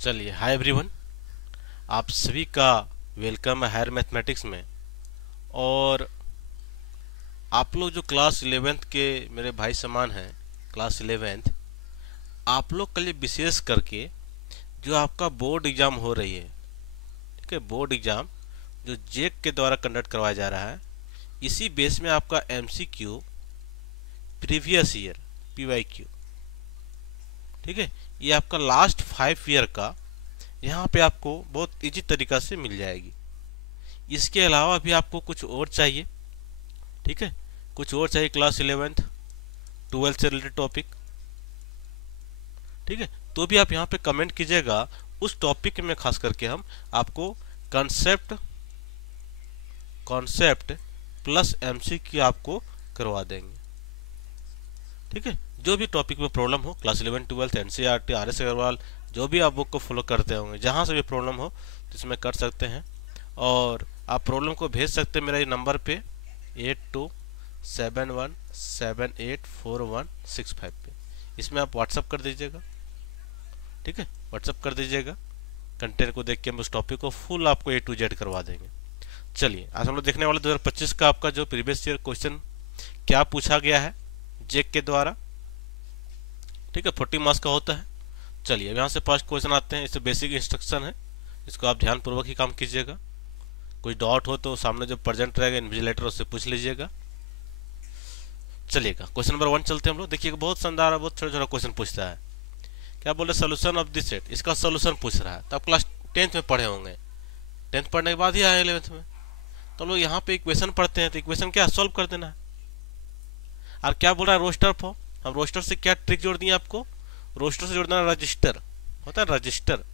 चलिए, hi everyone. आप सभी का वेलकम है हायर मैथमेटिक्स में। और आप लोग जो क्लास 11th के मेरे भाई समान हैं, क्लास 11th, आप लोग के लिए विशेष करके जो आपका बोर्ड एग्जाम हो रही है, ठीक है, बोर्ड एग्जाम जो जेक के द्वारा कंडक्ट करवाया जा रहा है, इसी बेस में आपका एमसीक्यू प्रीवियस ईयर पीवाईक्यू, ठीक है, ये आपका लास्ट 5 ईयर का यहाँ पे आपको बहुत इजी तरीका से मिल जाएगी। इसके अलावा भी आपको कुछ और चाहिए, ठीक है, कुछ और चाहिए क्लास 11th 12th से रिलेटेड टॉपिक, ठीक है, तो भी आप यहाँ पे कमेंट कीजिएगा। उस टॉपिक में खास करके हम आपको कॉन्सेप्ट कॉन्सेप्ट प्लस एमसीक्यू आपको करवा देंगे, ठीक है। जो भी टॉपिक में प्रॉब्लम हो, class 11 12th NCERT RS Agarwal, जो भी आप बुक को फॉलो करते होंगे, जहाँ से भी प्रॉब्लम हो तो इसमें कर सकते हैं। और आप प्रॉब्लम को भेज सकते हैं मेरे नंबर पे 8271784165 पे। इसमें आप व्हाट्सअप कर दीजिएगा, ठीक है, व्हाट्सअप कर दीजिएगा। कंटेंट को देख के हम उस टॉपिक को फुल आपको A to Z करवा देंगे। चलिए, आज हम लोग देखने वाले 2025 का आपका जो प्रीवियस ईयर क्वेश्चन क्या पूछा गया है जेक के द्वारा, ठीक है, 40 मार्क्स का होता है। चलिए, यहाँ से फर्स्ट क्वेश्चन आते हैं। इससे बेसिक इंस्ट्रक्शन है, इसको आप ध्यानपूर्वक ही काम कीजिएगा। कोई डाउट हो तो सामने जो प्रेजेंट रहेगा इन्विजिलेटर, उससे पूछ लीजिएगा। चलिएगा, क्वेश्चन नंबर 1 चलते हैं हम लोग। देखिए, बहुत शानदार, बहुत छोटा छोटा क्वेश्चन पूछता है। क्या बोल रहे, सोल्यूशन ऑफ दिस सेट, इसका सोल्यूशन पूछ रहा है। तो आप क्लास 10th में पढ़े होंगे, 10th पढ़ने के बाद ही आए 11th में। तो लोग यहाँ पे इक्वेशन पढ़ते हैं, तो इक्वेशन क्या सॉल्व कर देना है। और क्या बोल रहा है, रोस्टर फॉर्म। हम रोस्टर से क्या ट्रिक जोड़ दिए आपको, रोस्टर से जोड़ना रजिस्टर होता है, रजिस्टर।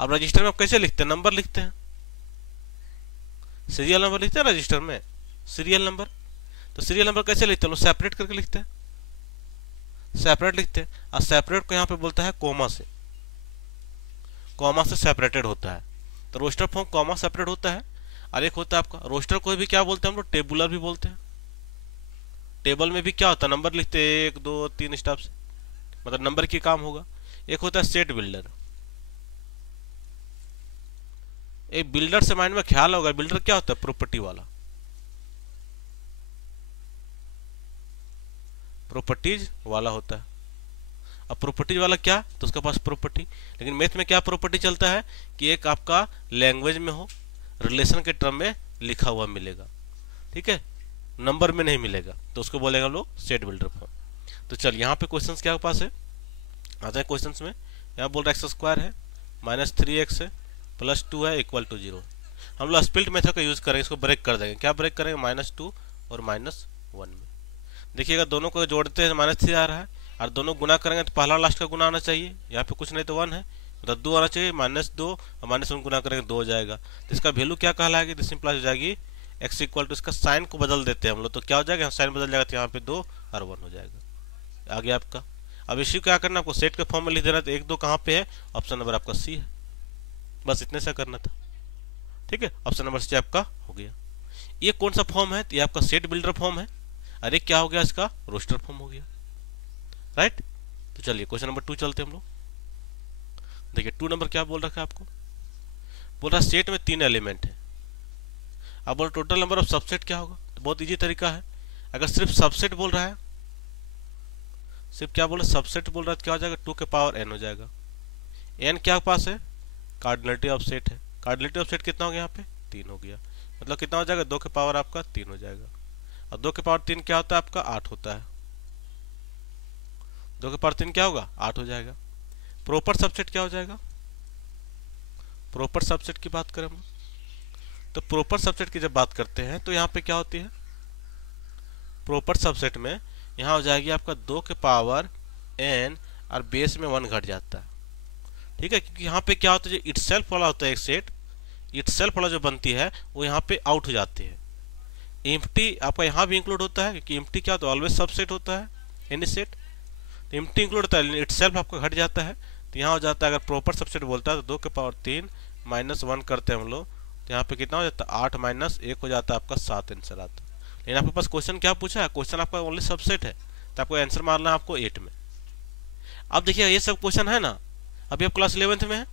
अब रजिस्टर में आप कैसे लिखते हैं, नंबर लिखते हैं, सीरियल नंबर लिखते हैं रजिस्टर में, सीरियल नंबर। तो सीरियल नंबर कैसे लिखते हैं, सेपरेट करके लिखते हैं, सेपरेट लिखते हैं। और सेपरेट को यहाँ पे बोलता है कोमा से, कॉमा से सेपरेटेड होता है। तो रोस्टर फॉर्म कॉमा सेपरेट होता है। और एक होता है आपका रोस्टर को भी क्या बोलते हैं हम लोग, टेबुलर भी बोलते हैं। टेबल में भी क्या होता है, नंबर लिखते हैं 1 2 3 स्टेप से, मतलब नंबर की काम होगा। एक होता है सेट बिल्डर। एक बिल्डर से माइंड में ख्याल होगा, बिल्डर क्या होता है, प्रॉपर्टी वाला, प्रॉपर्टीज वाला होता है। अब प्रॉपर्टीज वाला क्या, तो उसके पास प्रॉपर्टी। लेकिन मैथ में क्या प्रॉपर्टी चलता है कि एक आपका लैंग्वेज में हो, रिलेशन के टर्म में लिखा हुआ मिलेगा, ठीक है, नंबर में नहीं मिलेगा, तो उसको बोलेगा हम लोग सेट बिल्डर फॉर्म। तो चल, यहाँ पे क्वेश्चन क्या पास है, आते हैं क्वेश्चन में। यहाँ बोल रहा एक्स स्क्वायर है -3x है +2 है =0। हम लोग स्प्लिट मेथड का यूज करेंगे, इसको ब्रेक कर देंगे। क्या ब्रेक करेंगे, -2 और -1 में। देखिएगा, दोनों को जोड़ते हैं -3 आ रहा है, और दोनों गुना करेंगे तो पहला लास्ट का गुना आना चाहिए। यहाँ पे कुछ नहीं तो 1 है, मतलब 2 आना चाहिए, -2 और -1 गुना करेंगे 2 हो जाएगा। तो इसका वैल्यू क्या कहलाएगी, तो सिंपल हो जाएगी x इक्वल टू, इसका साइन को बदल देते हैं हम लोग, तो क्या हो जाएगा, साइन बदल जाएगा, तो यहाँ पे 2 और 1 हो जाएगा। आगे आपका अब इसी क्या करना, आपको सेट के फॉर्म में लिख देना है। तो 1 2 कहाँ पे है, ऑप्शन नंबर आपका सी है, बस इतने से करना था, ठीक है। ऑप्शन नंबर सी आपका हो गया। ये कौन सा फॉर्म है, तो ये आपका सेट बिल्डर फॉर्म है। अरे क्या हो गया, इसका रोस्टर फॉर्म हो गया, राइट। तो चलिए क्वेश्चन नंबर 2 चलते हम लोग। देखिए 2 नंबर क्या बोल रखा है आपको, बोल रहा सेट में 3 एलिमेंट है। अब बोल टोटल नंबर ऑफ सबसेट क्या होगा, तो बहुत इजी तरीका है। अगर सिर्फ सबसेट बोल रहा है, सिर्फ क्या बोल रहा है, सबसेट बोल रहा है, तो क्या हो जाएगा, 2 के पावर n हो जाएगा। n क्या पास है, कार्डिनलिटी ऑफ सेट है। कार्डिनलिटी ऑफ सेट कितना हो गया, यहाँ पे 3 हो गया, मतलब कितना हो जाएगा, 2 के पावर आपका 3 हो जाएगा। और 2 के पावर 3 क्या होता है आपका, 8 होता है। 2 के पावर 3 क्या होगा, 8 हो जाएगा। प्रॉपर सबसेट क्या हो जाएगा, प्रॉपर सबसेट की बात करें हम, तो प्रॉपर सबसेट की जब बात करते हैं तो यहाँ पे क्या होती है, प्रॉपर सबसेट में यहाँ हो जाएगी आपका 2 के पावर n और बेस में 1 घट जाता है, ठीक है। क्योंकि यहाँ पे क्या होता है, जो इटसेल्फ वाला होता है एक सेट, इटसेल्फ वाला जो बनती है वो यहाँ पे आउट हो जाती है। एम्प्टी आपका यहाँ भी इंक्लूड होता है, क्योंकि एम्प्टी क्या होता है, ऑलवेज सबसेट होता है एनी सेट। तो एम्प्टी इंक्लूड होता है, इटसेल्फ आपका घट जाता है। तो यहाँ हो जाता है, अगर प्रॉपर सबसेट बोलता है तो 2 के पावर 3 -1 करते हैं हम लोग, तो यहाँ पे कितना हो जाता है, 8 -1 हो जाता है आपका 7 आंसर आता है। लेकिन आपके पास क्वेश्चन क्या पूछा है, क्वेश्चन आपका ओनली सबसेट है, तो आपको आंसर मारना है आपको 8 में। अब देखिए ये सब क्वेश्चन है ना, अभी आप क्लास 11th में हैं,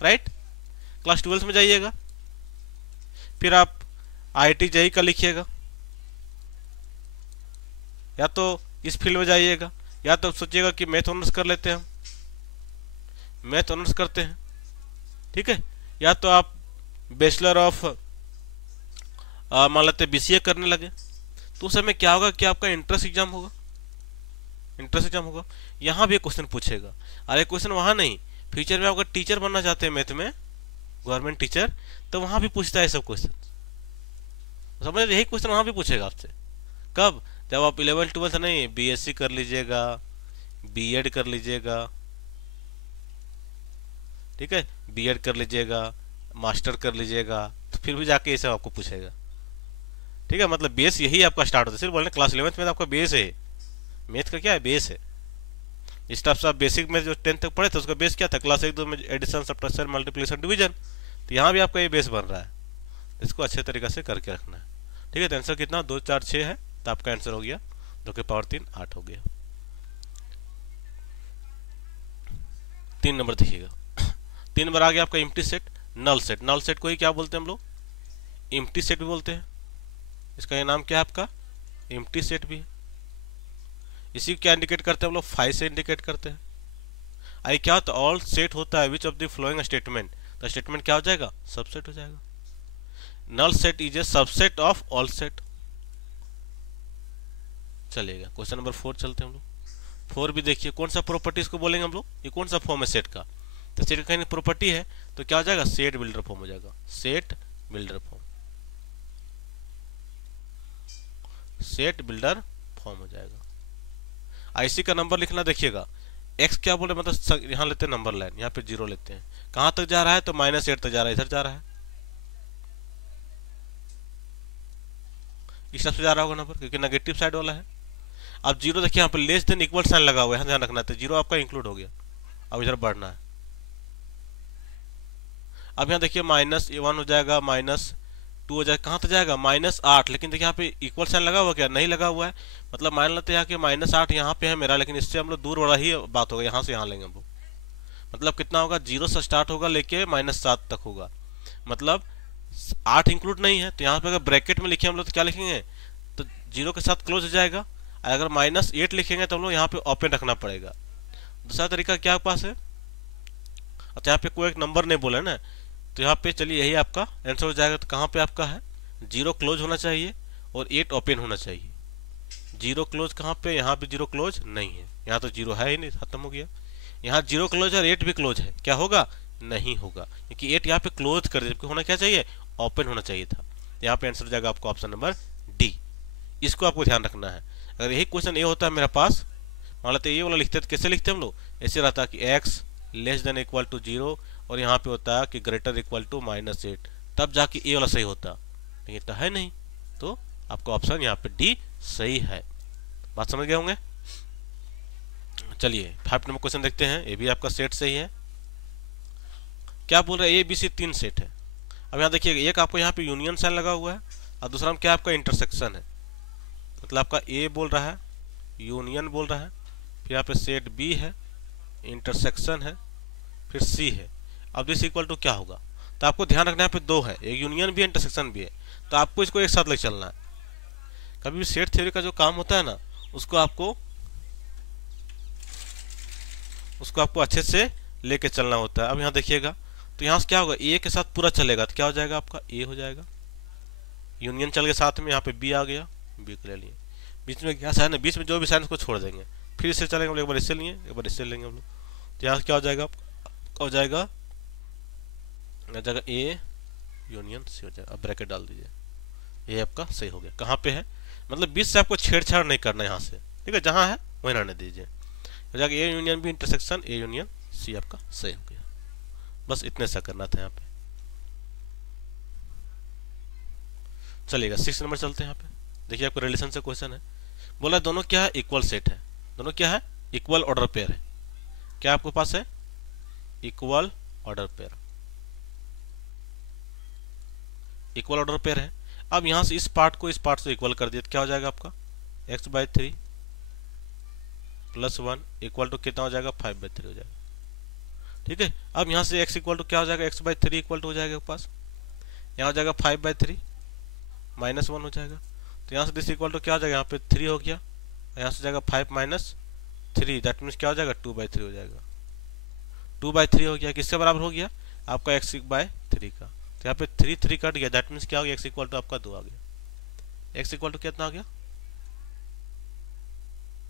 राइट। क्लास 12th में जाइएगा, फिर आप IIT JEE का लिखिएगा, या तो इस फील्ड में जाइएगा, या तो सोचिएगा कि मैथ ऑनर्स कर लेते हैं, हम मैथ ऑनर्स करते हैं, ठीक है। या तो आप बैचलर ऑफ मान लेते BCA करने लगे, तो उस समय क्या होगा कि आपका इंट्रेंस एग्जाम होगा, इंट्रेंस एग्जाम होगा। यहाँ भी एक क्वेश्चन पूछेगा, अरे क्वेश्चन वहाँ नहीं, फ्यूचर में आप अगर टीचर बनना चाहते हैं मैथ में, गवर्नमेंट टीचर, तो वहाँ भी पूछता है सब क्वेश्चन, समझ, यही क्वेश्चन वहाँ भी पूछेगा आपसे। कब? जब आप 11th 12th नहीं, BSc कर लीजिएगा, B.Ed कर लीजिएगा, ठीक है, B.Ed कर लीजिएगा, मास्टर कर लीजिएगा, तो फिर भी जाके ये सब आपको पूछेगा, ठीक है। मतलब बेस यही आपका स्टार्ट होता है, सिर्फ बोलने क्लास 11th में तो आपका बेस है, मैथ का क्या है, बेस है। इस टाइप से आप बेसिक में जो 10th तक पढ़े थे उसका बेस क्या था, क्लास 1 2 में एडिशन सब्ट्रैक्शन मल्टीप्लिकेशन डिवीजन, तो यहाँ भी आपका ये बेस बन रहा है, इसको अच्छे तरीके से करके रखना है, ठीक है। तो आंसर कितना, 2 4 6 है, तो आपका आंसर हो गया 2 के पावर 3 8 हो गया। 3 नंबर देखिएगा, 3 नंबर आ गया आपका empty set, null set. Null set को ही क्या बोलते हैं हम लोग, एम्प्टी सेट भी बोलते हैं, इसका ये नाम क्या है आपका, एम्प्टी सेट भी है। इसी को क्या इंडिकेट करते हैं हम लोग, 5 से इंडिकेट करते हैं। आई क्या होता है, ऑल सेट होता है which of the following statement, तो स्टेटमेंट क्या हो जाएगा, सबसेट हो जाएगा। Null set is a subset of all set. चलेगा, क्वेश्चन नंबर 4 चलते हैं हम लोग। 4 भी देखिए, कौन सा प्रॉपर्टी इसको बोलेंगे हम लोग, ये कौन सा फॉर्म है सेट का, तो सेट का प्रॉपर्टी है, तो क्या हो जाएगा, सेट बिल्डर फॉर्म हो जाएगा, set builder form, set builder form हो जाएगा। IC का नंबर लिखना देखिएगा, x क्या बोले, मतलब यहाँ लेते हैं नंबर लाइन, यहाँ पे 0 लेते हैं, कहां तक जा रहा है, तो -8 तक जा रहा है, इधर जा रहा है, इस तरफ से जा रहा होगा नंबर, क्योंकि नेगेटिव साइड वाला है। अब 0 देखिए, यहाँ पे लेस देन इक्वल साइन लगा हुआ है, ध्यान रखना, तो 0 आपका इंक्लूड हो गया, अब इधर बढ़ना है। अब यहाँ देखिए -1 हो जाएगा, -2 हो जाएगा, कहाँ तक जाएगा, -8, लेकिन देखिए यहाँ पे इक्वल साइन लगा हुआ, क्या नहीं लगा हुआ है, मतलब मान लेते हैं कि -8 यहाँ पे है मेरा, लेकिन इससे हम लोग दूर वाला ही बात होगा, यहाँ से यहाँ लेंगे हम लोग, मतलब कितना होगा, 0 से स्टार्ट होगा लेके -7 तक होगा, मतलब 8 इंक्लूड नहीं है, तो यहाँ पे अगर ब्रैकेट में लिखे हम लोग तो क्या लिखेंगे, तो 0 के साथ क्लोज हो जाएगा। अगर -8 लिखेंगे तो हम लोग यहाँ पे ओपन रखना पड़ेगा। दूसरा तरीका क्या पास है, अच्छा यहाँ पे कोई एक नंबर नहीं बोला है ना, तो यहाँ पे चलिए यही आपका आंसर हो जाएगा। तो कहाँ पे आपका है, 0 क्लोज होना चाहिए और 8 ओपन होना चाहिए। 0 क्लोज कहाँ पे, यहाँ पे 0 क्लोज नहीं है, यहाँ तो 0 है ही नहीं, खत्म हो गया। यहाँ 0 क्लोज है और 8 भी क्लोज है, क्या होगा, नहीं होगा, क्योंकि 8 यहाँ पे क्लोज कर दे, जबकि होना क्या चाहिए, ओपन होना चाहिए था। यहाँ पे आंसर हो जाएगा आपको ऑप्शन नंबर डी, इसको आपको ध्यान रखना है। अगर यही क्वेश्चन ये होता है मेरे पास, मान लेते ये वाला लिखते तो कैसे लिखते हम लोग, ऐसे रहता कि x less than equal to 0 और यहाँ पे होता है कि ग्रेटर इक्वल टू -8, तब जाके ये वाला सही होता, लेकिन तो है नहीं, तो आपका ऑप्शन यहाँ पे डी सही है। बात समझ गए होंगे। चलिए 5 नंबर क्वेश्चन देखते हैं, ये भी आपका सेट सही है। क्या बोल रहा है, ABC 3 सेट है। अब यहाँ देखिए, एक आपको यहाँ पे यूनियन साइन लगा हुआ है और दूसरा में क्या आपका इंटरसेक्शन है, मतलब आपका A बोल रहा है, यूनियन बोल रहा है, फिर यहाँ पे सेट B है, इंटरसेक्शन है, फिर C है। अब दिस इक्वल टू क्या होगा, तो आपको ध्यान रखना है, यहाँ पे 2 है, एक यूनियन भी है, इंटरसेक्शन भी है, तो आपको इसको एक साथ लेकर चलना है। कभी भी सेट थ्योरी का जो काम होता है ना, उसको आपको अच्छे से लेके चलना होता है। अब यहाँ देखिएगा, तो यहाँ से क्या होगा, ए के साथ पूरा चलेगा, तो क्या हो जाएगा आपका, ए हो जाएगा, यूनियन चल गया साथ में, यहाँ पे बी आ गया, बी को ले लिए, बीच में क्या साइन है, बीच में जो भी साइन उसको छोड़ देंगे, फिर इससे चलेंगे हम लोग, एक बार इससे लिए, एक बार इससे लेंगे हम लोग, तो यहाँ क्या हो जाएगा, हो जाएगा ए यूनियन सी हो जाएगा। अब ब्रैकेट डाल दीजिए, ये आपका सही हो गया। कहाँ पे है, मतलब बीच से आपको छेड़छाड़ नहीं करना यहाँ से, ठीक है, जहाँ है वहीं रहने दीजिए, हो जाएगा A union B intersection A union C, आपका सही हो गया। बस इतने सा करना था यहाँ पे। चलिएगा 6 नंबर चलते हैं। यहाँ पे देखिए आपको रिलेशन से क्वेश्चन है, बोला दोनों क्या है, इक्वल सेट है, दोनों क्या है, इक्वल ऑर्डर पेयर है। क्या आपके पास है, equal order pair, equal order pair है। अब यहां से इस पार्ट को इस पार्ट से इक्वल कर दिया तो क्या हो जाएगा आपका, x/3 + 1 इक्वल टू कितना हो जाएगा, 5/3 हो जाएगा। ठीक है, अब यहाँ से x इक्वल टू क्या हो जाएगा, x/3 इक्वल टू हो जाएगा पास, यहाँ हो जाएगा 5/3 -1 हो जाएगा। तो यहाँ से दिस इक्वल टू क्या हो जाएगा, यहाँ पे 3 हो गया, यहाँ से जाएगा 5 - 3, दैट मीन्स क्या हो जाएगा 2/3 हो जाएगा। 2/3 हो गया, किसके बराबर हो गया आपका x/3 का। तो यहाँ पे 3 कट गया, दैट मीन्स क्या हो गया, x इक्वल टू आपका 2 आ गया। x इक्वल टू कितना आ गया,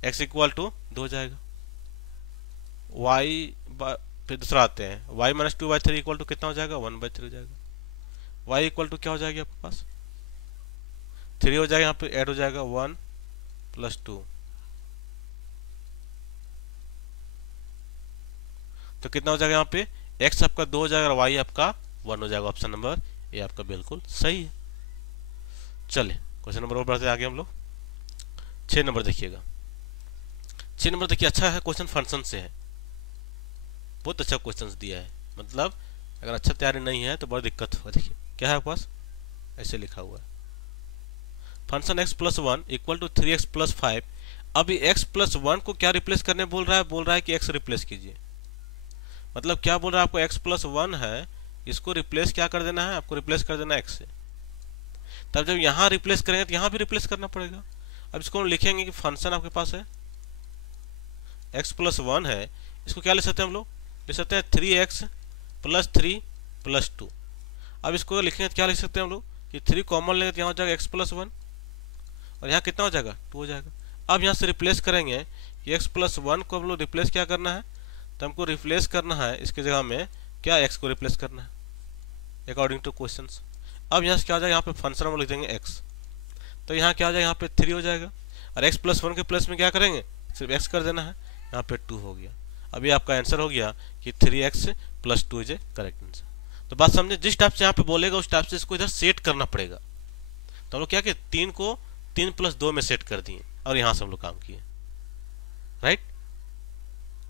x इक्वल टू 2 हो जाएगा। फिर दूसरा आते हैं, y - 2/3 इक्वल टू कितना हो जाएगा, 1/3 हो जाएगा। y इक्वल टू क्या हो जाएगा आपके पास, 3 हो जाएगा, यहाँ पे ऐड हो जाएगा 1 + 2, तो कितना हो जाएगा यहाँ पे, x आपका 2 हो जाएगा और y आपका 1 हो जाएगा। ऑप्शन नंबर ए आपका बिल्कुल सही है। चलिए क्वेश्चन नंबर और बढ़ते आगे हम लोग। 6 नंबर देखिएगा। 6 नंबर देखिए, अच्छा है क्वेश्चन, फंक्शन से है, बहुत अच्छा क्वेश्चन दिया है, मतलब अगर अच्छा तैयारी नहीं है तो बड़ी दिक्कत होगा। देखिए क्या है आपके पास, ऐसे लिखा हुआ है function x+1 equal to 3x + 5। अभी x+1 को क्या रिप्लेस करने बोल रहा है, बोल रहा है कि x रिप्लेस कीजिए। मतलब क्या बोल रहा है आपको, x+1 है, इसको रिप्लेस क्या कर देना है, आपको रिप्लेस कर देना है x से। तब जब यहाँ रिप्लेस करेंगे तो यहाँ भी रिप्लेस करना पड़ेगा। अब इसको लिखेंगे कि फंक्शन आपके पास है x+1 है, इसको क्या ले सकते हैं हम लोग, ले सकते हैं 3x + 3 + 2। अब इसको लिखेंगे तो क्या लिख सकते हैं हम लोग कि 3 कॉमन लेंगे तो यहाँ हो जाएगा x+1 और यहाँ कितना हो जाएगा 2 हो जाएगा। अब यहाँ से रिप्लेस करेंगे कि x+1 को हम लोग रिप्लेस क्या करना है, तो हमको रिप्लेस करना है इसकी जगह में क्या, x को रिप्लेस करना है अकॉर्डिंग टू क्वेश्चंस। अब यहाँ से क्या हो जाएगा, यहाँ पे फंक्शन हम लिख देंगे x, तो यहाँ क्या हो जाएगा, यहाँ पे 3 हो जाएगा और x+1 के प्लस में क्या करेंगे, सिर्फ x कर देना है, यहाँ पे 2 हो गया। अभी आपका आंसर हो गया कि 3x + 2 is A correct answer. तो बात समझे, जिस टाइप से यहाँ पे बोलेगा उस टाइप से इसको इधर सेट करना पड़ेगा। तो हम लोग क्या किए, 3 को 3 + 2 में सेट कर दिए और यहाँ से हम लोग काम किए, राइट।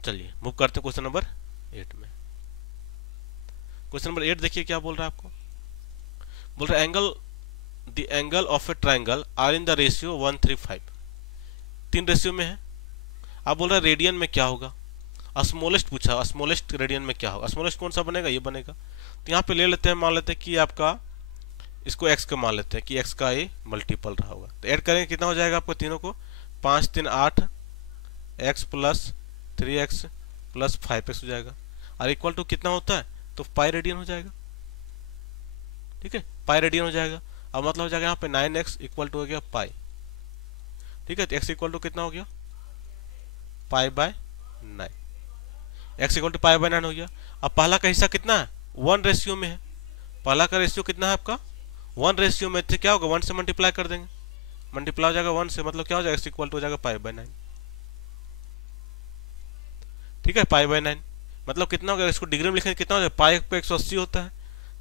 चलिए मूव करते हैं क्वेश्चन नंबर 8 में। क्वेश्चन नंबर 8 देखिए क्या बोल रहा है आपको, बोल रहा है the angle of a triangle are in the ratio 1:3:5। 3 ratio में है। आप बोल रहे हैं रेडियन में क्या होगा, स्मॉलेस्ट पूछा, स्मॉलेस्ट रेडियन में क्या होगा, स्मॉलेस्ट कौन सा बनेगा, ये बनेगा। तो यहाँ पे ले लेते हैं, मान लेते हैं कि आपका इसको x का मान लेते हैं कि x का ये मल्टीपल रहा होगा। तो ऐड करेंगे कितना हो जाएगा आपको तीनों को, 5 3 8 x + 3x + 5x हो जाएगा और इक्वल टू कितना होता है, तो पाई रेडियन हो जाएगा। ठीक है, पाई रेडियन हो जाएगा। अब मतलब हो जाएगा यहाँ पे 9x इक्वल टू हो गया पाई। ठीक है, तो x इक्वल टू कितना हो गया, π/9, x इक्वल टू π/9 हो गया। अब पहला का हिस्सा कितना है, 1 रेशियो में है। पहला का रेशियो कितना है आपका, 1 रेशियो में, तो क्या होगा 1 से मल्टीप्लाई कर देंगे, मल्टीप्लाई हो जाएगा 1 से, मतलब क्या हो जाएगा x इक्वल टू हो जाएगा π/9। ठीक है, π/9 मतलब कितना होगा, इसको डिग्री में लिखेंगे कितना हो जाएगा, पाई पे 180 होता है,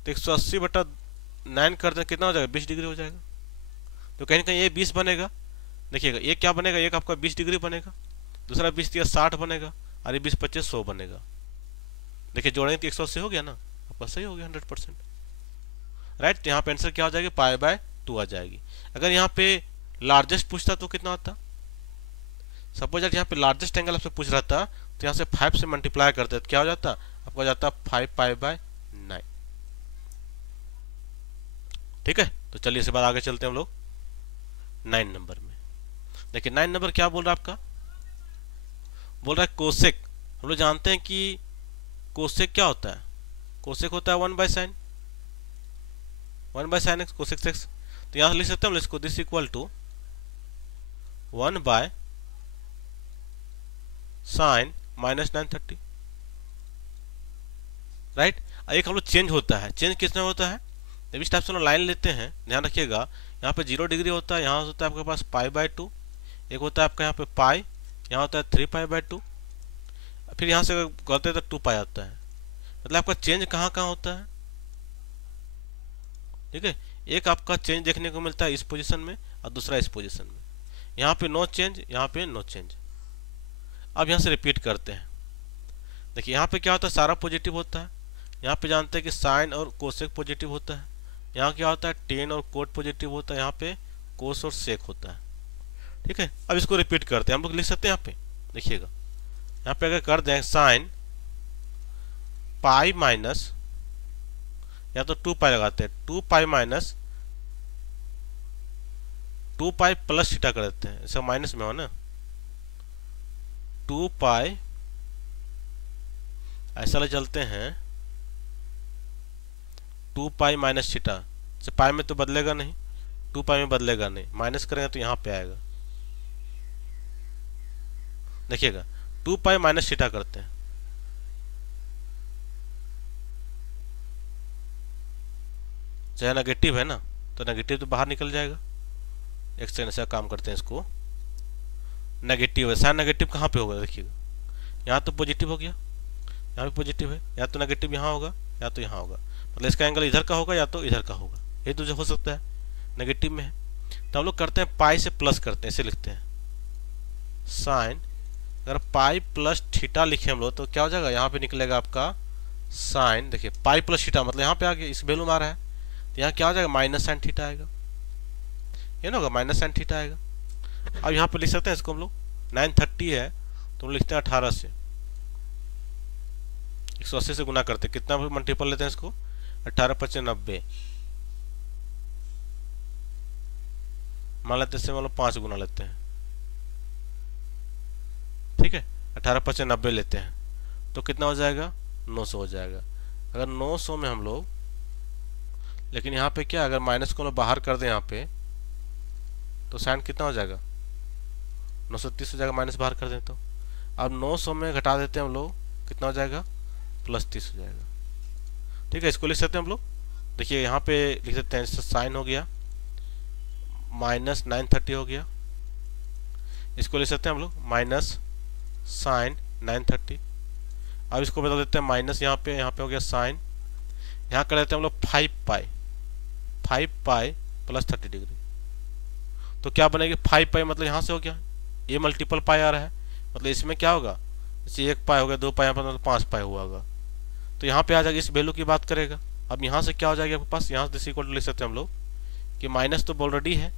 तो 180/9 कर दें कितना हो जाएगा, 20 डिग्री हो जाएगा। तो कहीं ना कहीं ये 20 बनेगा। देखिएगा ये क्या बनेगा, एक आपका 20 डिग्री बनेगा, दूसरा 20 × 60 बनेगा और ये 20 × 25 100 बनेगा। देखिए जोड़ेंगे तो 180 हो गया ना, आपका सही हो गया 100%, राइट। तो यहाँ पे आंसर क्या हो जाएगी, π/2 आ जाएगी। अगर यहाँ पे लार्जेस्ट पूछता तो कितना आता, सपोज अगर यहाँ पे लार्जेस्ट एंगल आपसे पूछ रहा था तो यहाँ से 5 से मल्टीप्लाई करते तो क्या हो जाता, आपको जाता 5π/9। ठीक है, तो चलिए इसके बाद आगे चलते हैं हम लोग 9 नंबर में। देखिए 9 नंबर क्या बोल रहा है आपका, बोल रहा है कोसेक। हम लोग जानते हैं कि कोसेक क्या होता है, कोसेक होता है 1/sin, 1/sin x cosec x। तो यहाँ लिख सकते हैं हम इसको, this equal to 1/sin -930, right. एक हम लोग चेंज होता है, चेंज किसमें होता है, जब इस टाइप से हम लाइन लेते हैं, ध्यान रखिएगा यहाँ पे 0 डिग्री होता है, यहाँ होता है आपके पास π/2, एक होता है आपका यहाँ पे पाई, यहाँ होता है 3π/2, फिर यहाँ से करते हैं तो 2π आता है। मतलब आपका चेंज कहाँ कहाँ होता है, ठीक है। एक आपका चेंज देखने को मिलता है इस पोजीशन में और दूसरा इस पोजीशन में, यहाँ पे नो चेंज, यहाँ पे नो चेंज। अब यहाँ से रिपीट करते हैं। देखिए यहाँ पे क्या होता है, सारा पॉजिटिव होता है, यहाँ पे जानते हैं कि साइन और कोसेक पॉजिटिव होता है, यहाँ क्या होता है टेन और कोट पॉजिटिव होता है, यहाँ पे कोस और सेक होता है। ठीक है, अब इसको रिपीट करते हैं, हम लोग लिख सकते हैं यहाँ पे, देखिएगा यहाँ पे अगर कर दें साइन पाई माइनस, या तो 2 पाई लगाते हैं, 2 pi minus 2 pi plus theta कर देते हैं, इसका माइनस में हो ना, 2 पाई ऐसा ले चलते हैं, 2 पाई माइनस थीटा से पाई में तो बदलेगा नहीं, 2 पाई में बदलेगा नहीं, माइनस करेंगे तो यहाँ पे आएगा, देखिएगा 2 पाई माइनस थीटा करते हैं, चाहे नेगेटिव है ना, तो नेगेटिव तो बाहर निकल जाएगा। एक सेकंड से काम करते हैं इसको, नेगेटिव है, साइन नेगेटिव कहाँ पे होगा, देखिएगा यहाँ तो पॉजिटिव हो गया, यहाँ भी पॉजिटिव है, या तो नेगेटिव यहाँ होगा या तो यहाँ होगा, मतलब इसका एंगल इधर का होगा या तो इधर का होगा, ये तो जो हो सकता है, नेगेटिव में है। तो हम लोग करते हैं पाई से प्लस करते हैं, इसे लिखते हैं साइन, अगर पाई प्लस थीटा लिखे हम लोग तो क्या हो जाएगा, यहाँ पे निकलेगा आपका साइन, देखिए पाई प्लस थीटा मतलब यहाँ पे आ गया, इस वैल्यू में आ रहा है, तो यहाँ क्या हो जाएगा, माइनस साइन थीटा आएगा, ये ना होगा माइनस साइन थीटा आएगा। अब यहाँ पे लिख सकते हैं इसको हम लोग, 930 है तो हम लिखते हैं 18 से, 180 से गुना करते हैं, कितना मल्टीपल लेते हैं इसको, 18 × 90, मान लेते हैं मतलब 5 गुना लेते हैं, ठीक है, 18 × 90 लेते हैं तो कितना हो जाएगा, 900 हो जाएगा। अगर 900 में हम लोग, लेकिन यहाँ पे क्या, अगर माइनस को हम बाहर कर दें यहाँ पे तो साइन कितना हो जाएगा, 930 हो जाएगा, माइनस बाहर कर दें तो। अब 900 में घटा देते हैं हम लोग, कितना हो जाएगा, +30 हो जाएगा, ठीक है। इसको लिख सकते हैं हम लोग, देखिए यहाँ पे लिख सकते हैं, साइन हो गया माइनस 930 हो गया, इसको लिख सकते हैं हम लोग माइनस साइन 930। अब इसको बदल देते हैं माइनस, यहाँ पे हो गया साइन, यहाँ कर देते हैं हम लोग 5 पाई प्लस 30 डिग्री, तो क्या बनेगी 5 पाई, मतलब यहाँ से हो गया, ये मल्टीपल पाई आ रहा है, मतलब इसमें क्या होगा, जैसे 1 पाई हो गया, 2 पाई, यहाँ पर मतलब 5 पाई हुआ होगा, तो यहाँ पे आ जाएगा, इस वैल्यू की बात करेगा। अब यहाँ से क्या हो जाएगा आपके पास, यहाँ से इक्वल लिख सकते हैं हम लोग कि माइनस तो ऑलरेडी है,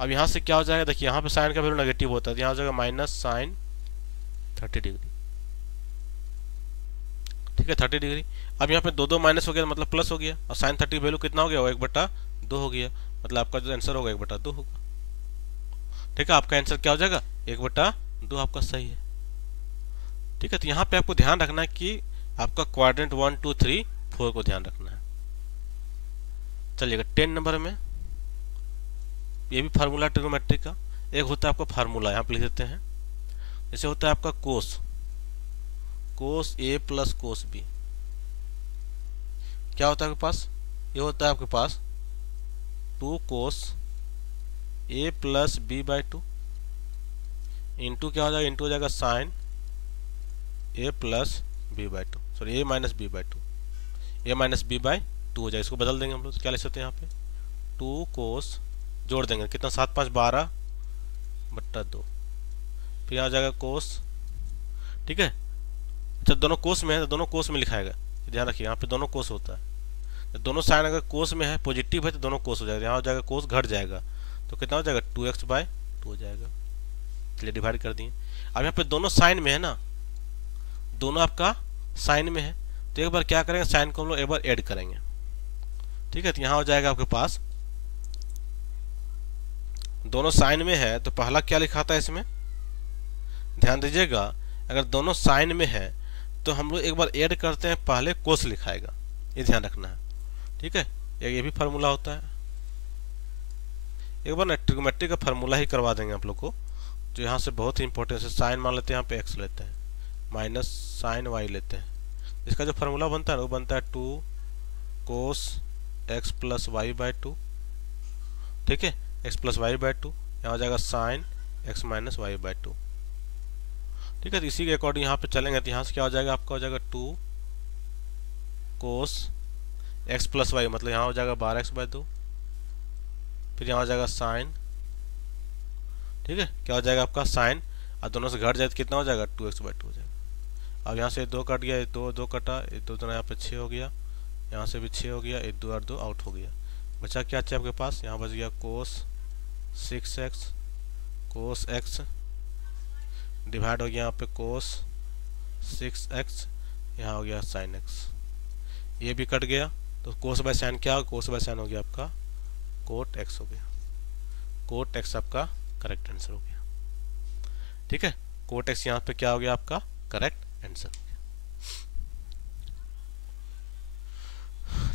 अब यहाँ से क्या हो जाएगा, देखिए यहाँ पे साइन का वैल्यू नेगेटिव होता है, तो यहाँ हो जाएगा माइनस साइन 30 डिग्री, ठीक है 30 डिग्री। अब यहाँ पे दो माइनस हो गया मतलब प्लस हो गया, और साइन 30 वैल्यू कितना हो गया, वो 1/2 हो गया, मतलब आपका जो आंसर होगा 1/2 होगा, ठीक है। आपका आंसर क्या हो जाएगा, 1/2 आपका सही है, ठीक है। तो यहाँ पे आपको ध्यान रखना है कि आपका क्वाड्रेंट 1 2 3 4 को ध्यान रखना है। चलिएगा 10 नंबर में, ये भी फार्मूला ट्रिग्नोमेट्री का, एक होता है आपका फार्मूला, यहाँ पे लिख देते हैं, जैसे होता है आपका कोस ए प्लस कोस बी, क्या होता है आपके पास, ये होता है आपके पास 2 cos A plus B by 2 into क्या हो जाएगा, इंटू हो जाएगा sine A plus B by 2, sorry A minus B by 2, A minus B by 2 हो जाएगा। इसको बदल देंगे हम लोग, क्या लिख सकते हैं यहाँ पे 2 कोस, जोड़ देंगे कितना, 7 5 12/2, फिर आ जाएगा कोस, ठीक है। अच्छा दोनों कोस में है तो दोनों कोस में लिखाएगा, ध्यान रखिए यहाँ पे दोनों कोस होता है, तो दोनों साइन अगर कोस में है, पॉजिटिव है तो दोनों कोस हो जाएगा, यहाँ हो जाएगा कोस घट जाएगा, तो कितना हो जाएगा 2x/2 हो जाएगा, चलिए डिवाइड कर दिए। अब यहाँ पे दोनों साइन में है ना, दोनों आपका साइन में है, तो एक बार क्या करेंगे, साइन को हम लोग एक बार ऐड करेंगे, ठीक है। तो यहाँ हो जाएगा आपके पास, दोनों साइन में है तो पहला क्या लिखा था इसमें, ध्यान दीजिएगा, अगर दोनों साइन में है तो हम लोग एक बार ऐड करते हैं, पहले कोस लिखाएगा, ये ध्यान रखना है, ठीक है। ये भी फार्मूला होता है, एक बार ना ट्रिग्नोमेट्री का फार्मूला ही करवा देंगे आप लोग को, तो यहाँ से बहुत ही इंपॉर्टेंट है, साइन मान लेते हैं, यहाँ पे x लेते हैं, माइनस साइन y लेते हैं, इसका जो फार्मूला बनता है वो बनता है 2 कोस x प्लस वाई बाई 2, ठीक है, x प्लस वाई बाई 2, यहाँ हो जाएगा sine x minus y by 2, ठीक है। तो इसी के अकॉर्डिंग यहाँ पे चलेंगे, तो यहाँ से क्या हो जाएगा आपका, हो जाएगा 2 कोस x प्लस वाई, मतलब यहाँ हो जाएगा 12x/2, फिर यहाँ हो जाएगा साइन, ठीक है, क्या हो जाएगा आपका साइन, और दोनों से घट जाए तो कितना हो जाएगा 2x/2 हो जाएगा। अब यहाँ से 2 कट गया, 2 कटा, 2 यहाँ पे 6 हो गया, यहाँ से भी 6 हो गया, 2 और 2 आउट हो गया, बचा क्या चाहिए आपके पास, यहाँ बच गया कोस 6x, कोस x डिवाइड हो गया यहाँ पे कोस 6x, यहाँ हो गया साइन x, ये भी कट गया, तो कोस बाय साइन क्या हो, कोस बाय साइन हो गया आपका कोट एक्स हो गया। कोट एक्स आपका करेक्ट आंसर हो गया। ठीक है, कोट एक्स यहाँ पे क्या हो गया आपका करेक्ट आंसर हो गया।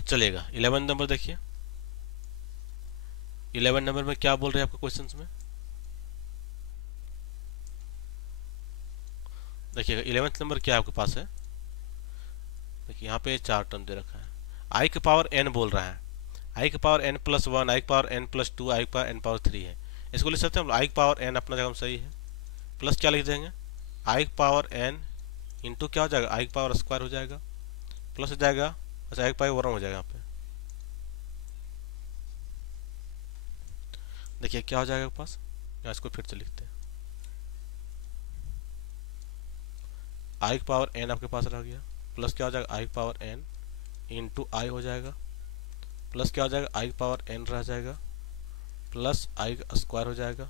चलेगा 11 नंबर देखिए। 11 नंबर में क्या बोल रहे हैं आपके क्वेश्चंस में, देखिएगा 11th नंबर क्या आपके पास है। देखिए यहाँ पे 4 टर्म दे रखा है, आई के पावर n बोल रहा है, आई के पावर n प्लस 1, आई के पावर n प्लस 2, आई के पावर n पावर 3 है। इसको लिख सकते हैं हम आई के पावर n अपना जगह सही है, प्लस क्या लिख देंगे आई के पावर n इंटू क्या हो जाएगा आई के पावर स्क्वायर हो जाएगा, प्लस हो जाएगा अच्छा आई के पावर 1 हो जाएगा। यहाँ पे देखिए क्या हो जाएगा आपके पास, यहाँ इसको फिर से लिखते हैं, आई के पावर n आपके पास रह गया, प्लस क्या हो जाएगा आई के पावर n इंटू आई हो जाएगा, प्लस क्या हो जाएगा आई के पावर n रह जाएगा, प्लस आई का स्क्वायर हो जाएगा,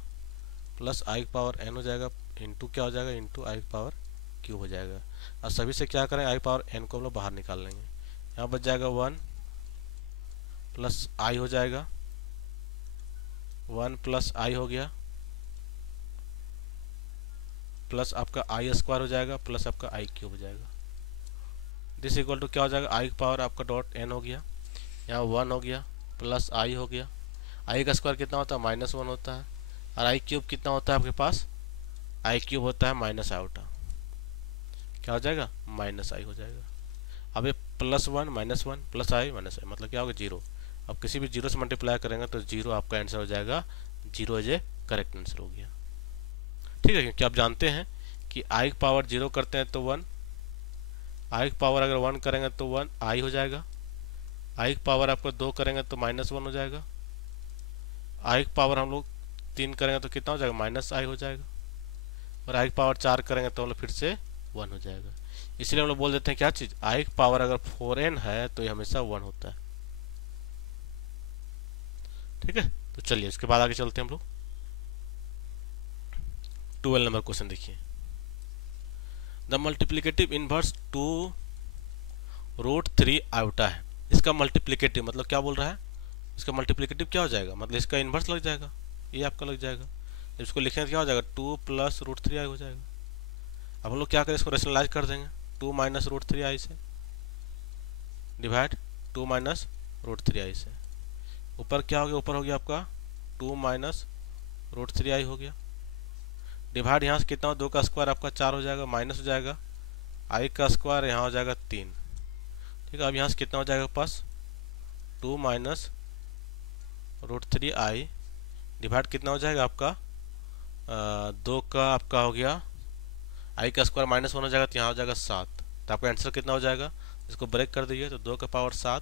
प्लस आई के पावर n हो जाएगा, इंटू क्या हो जाएगा इंटू आई के पावर क्यू हो जाएगा। और सभी से क्या करें आई पावर n को हम लोग बाहर निकाल लेंगे, यहाँ बच जाएगा 1 प्लस आई हो जाएगा, 1 प्लस आई हो गया, प्लस आपका आई स्क्वायर हो जाएगा, प्लस आपका आई क्यूब हो जाएगा। दिस इक्वल टू क्या हो जाएगा आई का पावर आपका डॉट n हो गया, यहाँ 1 हो गया, प्लस आई हो गया, आई का स्क्वायर कितना होता है -1 होता है, और आई क्यूब कितना होता है आपके पास, आई क्यूब होता है माइनस आउटा, क्या हो जाएगा माइनस आई हो जाएगा। अब ये +1 -1 प्लस आई माइनस आई मतलब क्या होगा 0। अब किसी भी 0 से मल्टीप्लाई करेंगे तो 0 आपका आंसर हो जाएगा, 0 इज ए करेक्ट आंसर हो गया। ठीक है, क्योंकि आप जानते हैं कि आई की पावर 0 करते हैं तो 1, आई की पावर अगर 1 करेंगे तो 1 आई हो जाएगा, आई की पावर आपको 2 करेंगे तो -1 हो जाएगा, आई की पावर हम लोग 3 करेंगे तो कितना हो जाएगा माइनस आई हो जाएगा, और आई की पावर 4 करेंगे तो हम लोग फिर से 1 हो जाएगा। इसलिए हम लोग बोल देते हैं क्या चीज, आई की पावर अगर 4n है तो ये हमेशा 1 होता है। ठीक है, तो चलिए इसके बाद आगे चलते हैं हम लोग। 12 नंबर क्वेश्चन देखिए, द मल्टीप्लिकेटिव इनवर्स 2√3 आयोटा है। इसका मल्टीप्लिकेटिव मतलब क्या बोल रहा है, इसका मल्टीप्लिकेटिव क्या हो जाएगा मतलब इसका इनवर्स लग जाएगा, ये आपका लग जाएगा। इसको लिखेंगे क्या हो जाएगा 2 + √3i हो जाएगा। अब हम लोग क्या करें इसको रेशनलाइज कर देंगे, 2 - √3i से डिवाइड 2 - √3i से, ऊपर क्या हो गया, ऊपर हो गया आपका 2 - √3i हो गया, डिवाइड यहाँ से कितना हो 2 का स्क्वायर आपका 4 हो जाएगा, माइनस हो जाएगा आई का स्क्वायर यहाँ हो जाएगा 3। ठीक है, अब यहाँ से कितना हो जाएगा पास 2 - √3i डिवाइड कितना हो जाएगा आपका 2 का आपका हो गया आई का स्क्वायर -1 हो जाएगा तो यहाँ हो जाएगा 7। तो आपका आंसर कितना हो जाएगा, इसको ब्रेक कर दीजिए तो 2 का पावर 7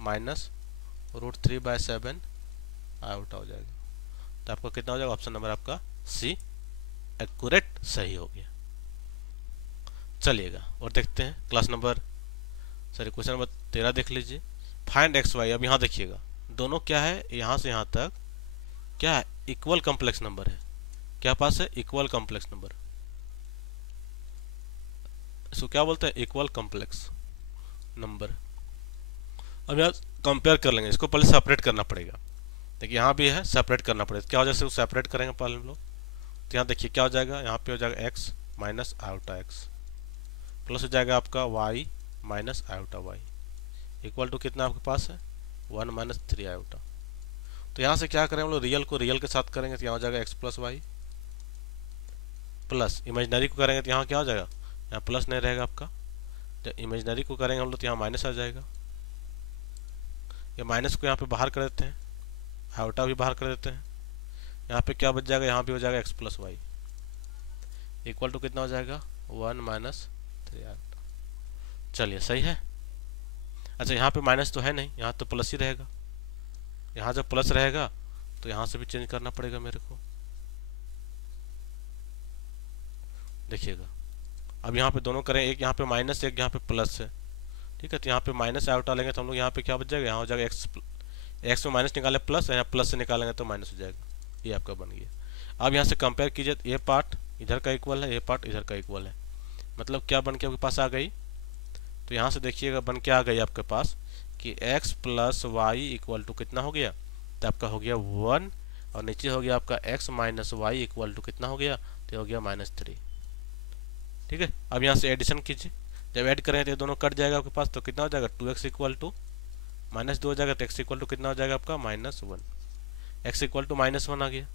माइनस √3/7 आउट हो जाएगा। तो आपका कितना हो जाएगा, ऑप्शन नंबर आपका सी एक्यूरेट सही हो गया। चलिएगा और देखते हैं क्लास नंबर क्वेश्चन नंबर 13 देख लीजिए, फाइंड एक्स वाई। अब यहाँ देखिएगा दोनों क्या है, यहाँ से यहाँ तक क्या है इक्वल कॉम्प्लेक्स नंबर है, क्या पास है इक्वल कॉम्प्लेक्स नंबर, इसको क्या बोलते हैं इक्वल कॉम्प्लेक्स नंबर। अब यहाँ कंपेयर कर लेंगे, इसको पहले सेपरेट करना पड़ेगा। देखिए यहाँ भी है सेपरेट करना पड़ेगा, क्या हो जाएगा इसको सेपरेट करेंगे पहले हम लोग, तो यहाँ देखिए क्या हो जाएगा, यहाँ पे हो जाएगा x minus iota x plus हो जाएगा आपका y minus iota y equal to कितना आपके पास है 1 - 3 आयोटा। तो यहाँ से क्या करें हम लोग, रियल को रियल के साथ करेंगे तो यहाँ हो जाएगा x + y, प्लस इमेजनरी को करेंगे तो यहाँ क्या हो जाएगा, यहाँ प्लस नहीं रहेगा आपका, जब इमेजनरी को करेंगे हम लोग तो यहाँ माइनस आ जाएगा, ये माइनस को यहाँ पे बाहर कर देते हैं, आयोटा भी बाहर कर देते हैं, यहाँ पे क्या बच जाएगा, यहाँ पे हो जाएगा x + y इक्वल टू कितना हो जाएगा 1 - 3 आयोटा। चलिए सही है। अच्छा यहाँ पे माइनस तो है नहीं, यहाँ तो प्लस ही रहेगा, यहाँ जब प्लस रहेगा तो यहाँ से भी चेंज करना पड़ेगा मेरे को। देखिएगा अब यहाँ पे दोनों करें, एक यहाँ पे माइनस एक यहाँ पे प्लस है। ठीक है, तो यहाँ पे माइनस आयोटा लेंगे तो हम लोग यहाँ पे क्या बच जाएगा, यहाँ हो जाएगा एक्स में माइनस निकाले प्लस, यहाँ प्लस से निकालेंगे तो माइनस हो जाएगा, ये आपका बन गया। अब यहाँ से कंपेयर कीजिए तो ये पार्ट इधर का इक्वल है, ये पार्ट इधर का इक्वल है, मतलब क्या बन के आपके पास आ गई तो यहाँ से देखिएगा बन के आ गई आपके पास कि x plus y equal to कितना हो गया, तो आपका हो गया 1, और नीचे हो गया आपका x minus y equal to कितना हो गया, तो हो गया -3। ठीक है, अब यहाँ से एडिशन कीजिए, जब ऐड करें तो ये दोनों कट जाएगा आपके पास, तो कितना हो जाएगा 2x इक्वल टू -2 हो जाएगा, तो x इक्वल टू कितना हो जाएगा आपका -1, x इक्वल टू -1 आ गया।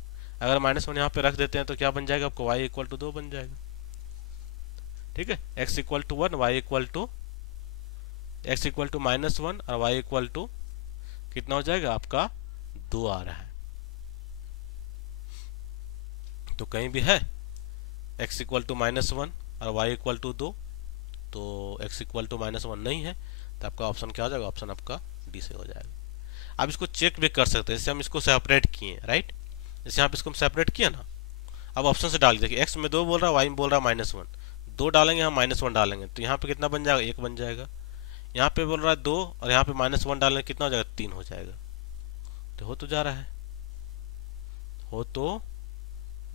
अगर -1 यहाँ पे रख देते हैं तो क्या बन जाएगा आपको, y इक्वल टू 2 बन जाएगा। ठीक है, x equal to 1, y equal to x equal to -1 और y इक्वल टू कितना हो जाएगा आपका 2 आ रहा है। तो कहीं भी है x इक्वल टू -1 और y इक्वल टू 2, तो x इक्वल टू -1 नहीं है, तो आपका ऑप्शन क्या हो जाएगा, ऑप्शन आपका डी से हो जाएगा। आप इसको चेक भी कर सकते हैं, जैसे हम इसको सेपरेट किए, राइट, जैसे यहाँ पे इसको हम सेपरेट किया ना, अब ऑप्शन से डाल देखिए, x में 2 बोल रहा है, y में बोल रहा है -1, 2 डालेंगे हम -1 डालेंगे, तो यहाँ पे कितना बन जाएगा, 1 बन जाएगा। यहाँ पे बोल रहा है 2 और यहाँ पे -1 डालेंगे कितना हो जाएगा, 3 हो जाएगा। तो हो तो जा रहा है, हो तो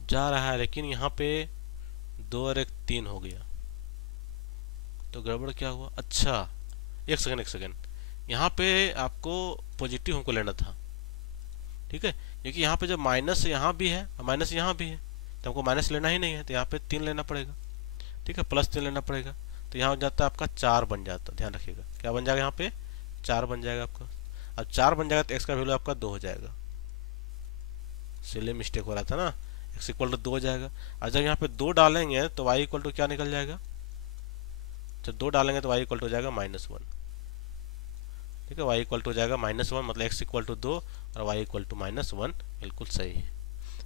जा रहा है, लेकिन यहाँ पे 2 और 1 3 हो गया, तो गड़बड़ क्या हुआ। अच्छा, एक सेकंड, यहाँ पे आपको पॉजिटिव हमको लेना था। ठीक है, क्योंकि यहाँ पे जब माइनस यहाँ भी है और माइनस यहाँ भी है, तो हमको माइनस लेना ही नहीं है, तो यहाँ पे 3 लेना पड़ेगा। ठीक है, +3 लेना पड़ेगा, तो यहाँ हो जाता है आपका 4 बन जाता है। ध्यान रखिएगा क्या बन जाएगा, यहाँ पे 4 बन जाएगा आपका। अब 4 बन जाएगा तो x का वैल्यू आपका 2 हो जाएगा, इसलिए मिस्टेक हो रहा था ना, x इक्वल टू 2 हो जाएगा। और जब यहाँ पे 2 डालेंगे तो y इक्वल टू क्या निकल जाएगा, जब 2 डालेंगे तो y इक्वल टू हो जाएगा -1। ठीक है, y इक्वल टू हो जाएगा -1, मतलब x इक्वल टू 2 और y इक्वल टू -1 बिल्कुल सही है।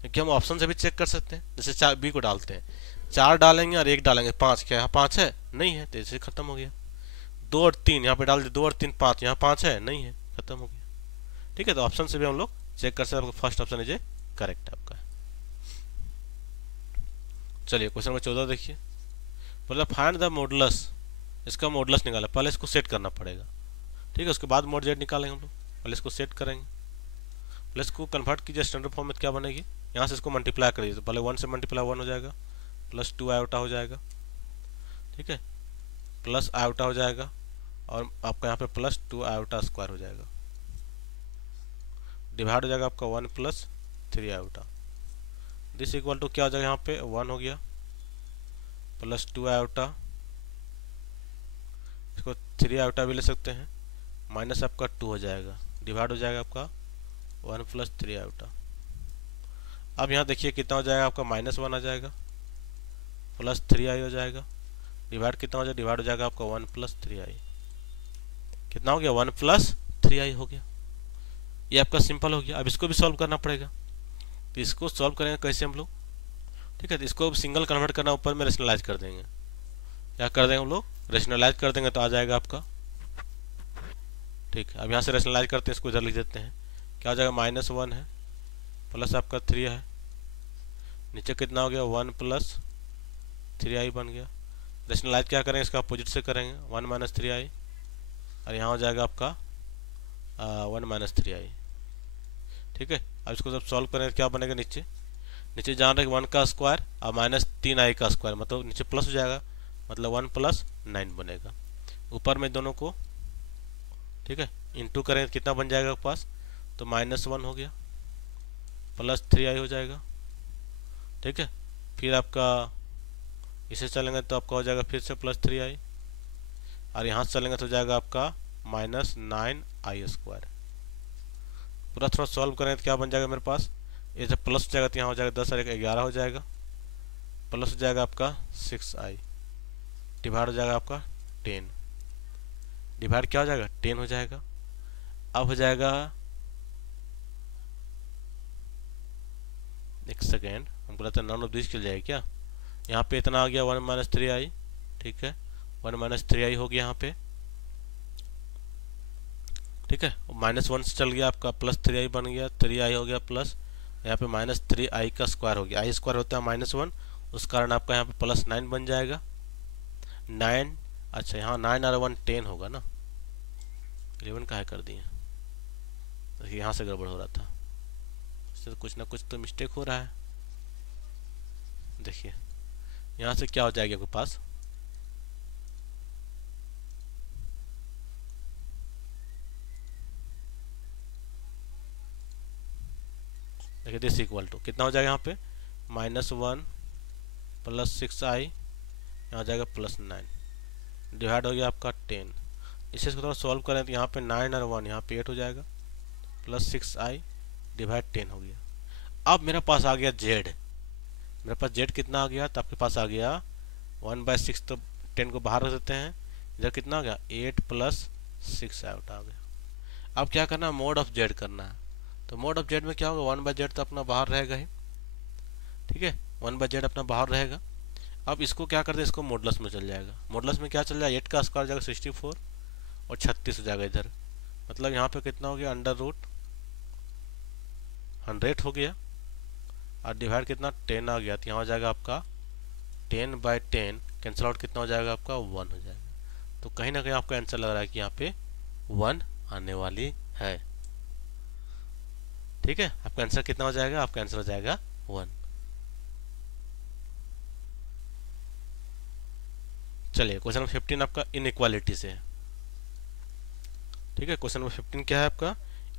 क्योंकि हम ऑप्शन से भी चेक कर सकते हैं, जैसे 4 बी को डालते हैं, 4 डालेंगे और 1 डालेंगे, 5, क्या यहाँ 5 है, नहीं है, तो इसे खत्म हो गया। 2 और 3 यहाँ पे डाल दिए, 2 और 3 5, यहाँ 5 है, नहीं है, खत्म हो गया। ठीक है, तो ऑप्शन से भी हम लोग चेक कर सकते हैं। फर्स्ट ऑप्शन है करेक्ट आपका। चलिए क्वेश्चन नंबर 14 देखिए, बोला फाइंड द मॉडुलस, इसका मॉडुलस निकाला, पहले इसको सेट करना पड़ेगा। ठीक है, उसके बाद मोड जेड निकालेंगे हम लोग, पहले इसको सेट करेंगे, पहले इसको कन्वर्ट कीजिए स्टैंडर्ड फॉर्म में, क्या बनेगी, यहाँ से इसको मल्टीप्लाई करिए, तो पहले 1 से मल्टीप्लाई 1 हो जाएगा, +2 आयोटा हो जाएगा। ठीक है, प्लस आयोटा हो जाएगा, और आपका यहाँ पे +2 आयोटा स्क्वायर हो जाएगा, डिवाइड हो जाएगा आपका 1 + 3 आयोटा। दिस इक्वल टू क्या हो जाएगा, यहाँ पे 1 हो गया, +2 आयोटा, इसको 3 आयोटा भी ले सकते हैं, माइनस आपका 2 हो जाएगा, डिवाइड हो जाएगा आपका 1 + 3 आयोटा। अब यहाँ देखिए कितना हो जाएगा आपका, -1 आ जाएगा, +3i हो जाएगा, डिवाइड कितना हो जाएगा, डिवाइड हो जाएगा आपका 1 + 3i, कितना हो गया, 1 + 3i हो गया। ये आपका सिंपल हो गया। अब इसको भी सॉल्व करना पड़ेगा, तो इसको सॉल्व करेंगे कैसे हम लोग। ठीक है, तो इसको सिंगल कन्वर्ट करना, ऊपर में रेशनलाइज कर देंगे, क्या कर देंगे हम लोग, रेशनलाइज कर देंगे, तो आ जाएगा आपका। ठीक है, अब यहाँ से रेशनलाइज करते हैं, इसको इधर लिख देते हैं, क्या हो जाएगा, -1 है, प्लस आपका 3 है, नीचे कितना हो गया, 1 + 3i बन गया। रेशनलाइज क्या करेंगे, इसका अपोजिट से करेंगे, 1 - 3i, और यहाँ हो जाएगा आपका 1 - 3i। ठीक है, अब इसको जब सॉल्व करेंगे क्या बनेगा, नीचे जान रहे 1 का स्क्वायर और -3i का स्क्वायर, मतलब नीचे प्लस हो जाएगा, मतलब 1 + 9 बनेगा। ऊपर में दोनों को, ठीक है, इंटू करें कितना बन जाएगा आपके पास, तो -1 हो गया, +3i हो जाएगा। ठीक है, फिर आपका इसे चलेंगे तो आपका हो जाएगा फिर से +3i, और यहाँ से चलेंगे तो जाएगा आपका -9i²। पूरा थोड़ा सॉल्व करें तो क्या बन जाएगा मेरे पास, ये जब प्लस हो जाएगा तो यहाँ हो जाएगा 10 और 11 हो जाएगा, प्लस हो जाएगा आपका 6i, डिवाइड हो जाएगा आपका 10, डिवाइड क्या हो जाएगा, 10 हो जाएगा। अब हो जाएगा, एक सेकेंड, हमको लगता है नॉन ऑफ दिस चल जाएगा क्या, यहाँ पे इतना आ गया 1 - 3i। ठीक है, 1 - 3i हो गया यहाँ पे। ठीक है, -1 से चल गया आपका, +3i बन गया, 3i हो गया प्लस, यहाँ पे -3i का स्क्वायर हो गया, i स्क्वायर होता है -1, उस कारण आपका यहाँ पे +9 बन जाएगा, 9। अच्छा, यहाँ 9 और 1 10 होगा ना, 11 का है कर दिए, देखिए यहाँ से गड़बड़ हो रहा था, इससे तो कुछ ना कुछ तो मिस्टेक हो रहा है। देखिए यहाँ से क्या हो जाएगा आपके पास, है दिस इक्वल टू कितना हो जाएगा यहाँ पे -1 प्लस 6i, यहाँ हो जाएगा +9, डिवाइड हो गया आपका 10। इसे इसको थोड़ा सॉल्व करें तो यहाँ पे 9 और 1 यहाँ पे 8 हो जाएगा, प्लस 6i डिवाइड 10 हो गया। अब मेरे पास आ गया z, मेरे पास z कितना आ गया, तो आपके पास आ गया 1/6, तो 10 को बाहर रख देते हैं, इधर कितना आ गया 8 प्लस 6i आउट आ गया। अब क्या करना है, मोड ऑफ z करना है, तो मोड ऑफ z में क्या होगा 1/z तो अपना बाहर रहेगा ही, ठीक है 1/z अपना बाहर रहेगा। अब इसको क्या करते हैं, इसको मॉडुलस में चल जाएगा, मॉडुलस में क्या चल जाएगा 8 का स्क्वायर जाएगा 64 और 36 हो जाएगा इधर, मतलब यहाँ पे कितना हो गया √100 हो गया और डिवाइड कितना 10 आ गया, तो यहाँ हो जाएगा आपका 10/10 कैंसिल आउट कितना हो जाएगा आपका 1 हो जाएगा। तो कहीं ना कहीं आपको आंसर लग रहा है कि यहाँ पे 1 आने वाली है, ठीक है। आपका आंसर कितना हो जाएगा, आपका आंसर हो जाएगा 1। चलिए क्वेश्चन नंबर 15 आपका इनइक्वालिटी से है, ठीक है। क्वेश्चन नंबर 15 क्या है आपका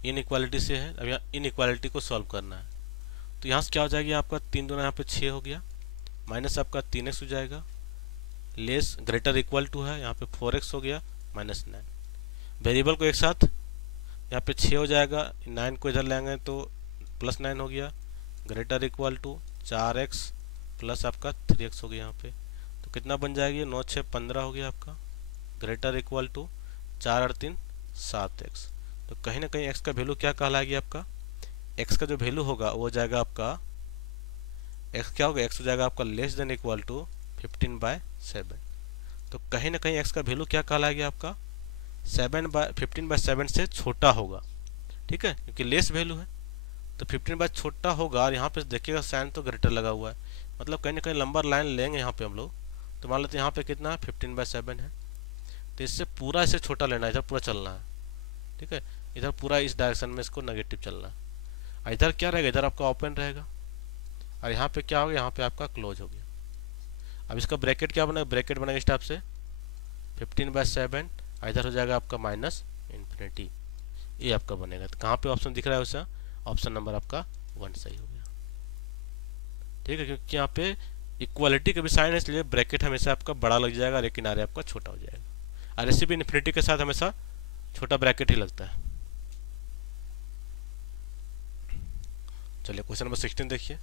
इनइक्वालिटी से है। अब यहाँ इनइक्वालिटी को सॉल्व करना है, तो यहाँ से क्या हो जाएगा आपका 3 दूना यहाँ पे 6 हो गया, माइनस आपका 3x हो जाएगा, लेस ग्रेटर इक्वल टू है यहाँ पे 4x हो गया -9। वेरिएबल को एक साथ यहाँ पे 6 हो जाएगा, 9 को इधर लेंगे तो +9 हो गया, greater equal to 4x plus आपका 3x हो गया यहाँ पे, तो कितना बन जाएगी 9 6 15 हो गया आपका, ग्रेटर इक्वल टू 4 और 3 7x। तो कहीं ना कहीं x का वैल्यू क्या कहलाएगी, आपका x का जो वैल्यू होगा वो हो जाएगा आपका x क्या होगा, x हो जाएगा आपका लेस देन इक्वल टू 15/7। तो कहीं ना कहीं x का वैल्यू क्या कहलाएगी आपका 15/7 से छोटा होगा, ठीक है, क्योंकि लेस वैल्यू है तो 15 छोटा होगा। और यहाँ पे देखिएगा साइन तो ग्रेटर लगा हुआ है, मतलब कहीं ना कहीं लंबा लाइन लेंगे यहाँ पे हम लोग, तो मान लेते हैं यहाँ पे कितना है 15/7 है, तो इससे पूरा इसे छोटा लेना है, इधर पूरा चलना है, ठीक है, इधर पूरा इस डायरेक्शन में इसको नेगेटिव चलना है। इधर क्या रहेगा, इधर आपका ओपन रहेगा और यहाँ पे क्या हो गया, यहाँ पे आपका क्लोज हो गया। अब इसका ब्रैकेट क्या बनेगा, ब्रैकेट बनेगा इस टाइप से 15/7, इधर हो जाएगा आपका -∞, ये आपका बनेगा। तो कहाँ पे ऑप्शन दिख रहा है उसका, ऑप्शन नंबर आपका 1 सही हो गया, ठीक है, क्योंकि यहाँ पे इक्वालिटी का भी साइन है, इसलिए ब्रैकेट हमेशा आपका बड़ा लग जाएगा और एक किनारे आपका छोटा हो जाएगा, और ऐसे भी इन्फिनिटी के साथ हमेशा छोटा ब्रैकेट ही लगता है। चलिए क्वेश्चन नंबर 16 देखिए,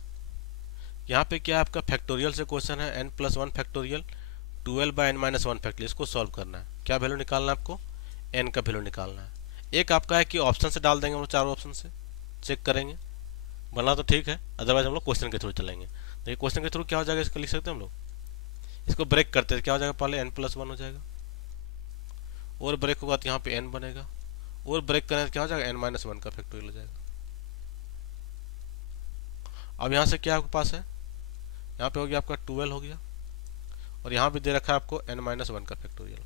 यहाँ पे क्या है आपका फैक्टोरियल से क्वेश्चन है, n+1 फैक्टोरियल 12/n-1 फैक्टोरियल, इसको सॉल्व करना है। क्या वैल्यू निकालना है आपको, n का वैल्यू निकालना है। एक आपका है कि ऑप्शन से डाल देंगे हम लोग, चारों ऑप्शन से चेक करेंगे, बना तो ठीक है, अदरवाइज हम लोग क्वेश्चन के थ्रू चलेंगे। देखिए क्वेश्चन के थ्रू क्या हो जाएगा, इसको लिख सकते हैं हम लोग, इसको ब्रेक करते हैं, क्या हो जाएगा पहले n+1 हो जाएगा, और ब्रेक होगा तो यहाँ पे n बनेगा, और ब्रेक करने क्या हो जाएगा n-1 का फैक्टोरियल हो जाएगा। अब यहाँ से क्या आपके पास है, यहाँ पे हो गया आपका 12 हो गया, और यहाँ भी दे रखा है आपको n-1 का फैक्टोरियल।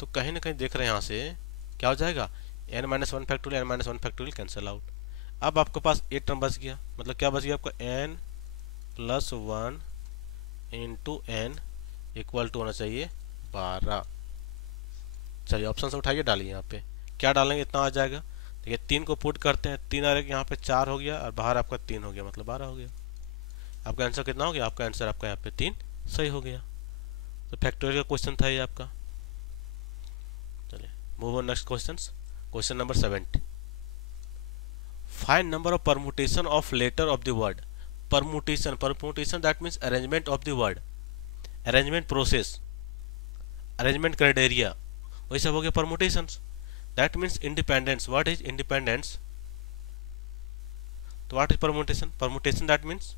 तो कहीं ना कहीं देख रहे हैं यहाँ से क्या हो जाएगा n-1 factorial n-1 factorial cancel out. अब आपके पास एक टर्म बच गया, मतलब क्या बच गया आपका n+1 into n equal to होना चाहिए 12। चलिए ऑप्शन से उठाइए, डालिए, यहाँ पे क्या डालेंगे इतना आ जाएगा। देखिए 3 को पुट करते हैं, 3 आ रहा है, यहाँ पे 4 हो गया और बाहर आपका 3 हो गया, मतलब 12 हो गया। आपका आंसर कितना हो गया, आपका आंसर आपका यहाँ पे 3 सही हो गया। तो फैक्टोरियल का क्वेश्चन था ये आपका। चलिए move on next question, question number 70। Find number of permutation of letter of the word. Permutation, permutation that means arrangement of the word, arrangement process, arrangement criteria, वही सब हो गया permutations. That means independence, what is independence, तो what is permutation, permutation that means